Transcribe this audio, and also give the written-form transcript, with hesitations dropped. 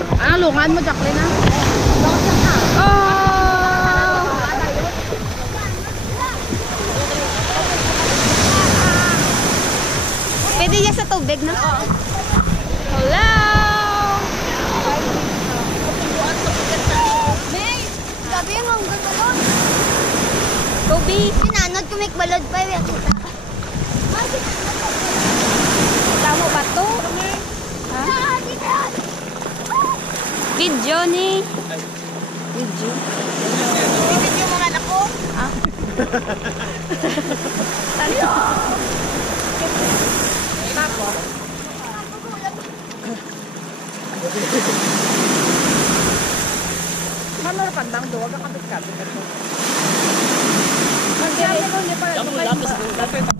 Ano, lungan mo, Jacqueline, ha? Oh! Pwede niya sa tubig, no? Hello! Gabi yung hanggang balon. Tubig! Sinanod ko may balod pa yung kita. Tamo ba to? Ha? Video ni. Video. Video mo man ako. Ah. Talo. Tako. Mano pandang do, wag ka kabit-kabit. Magkano ni para.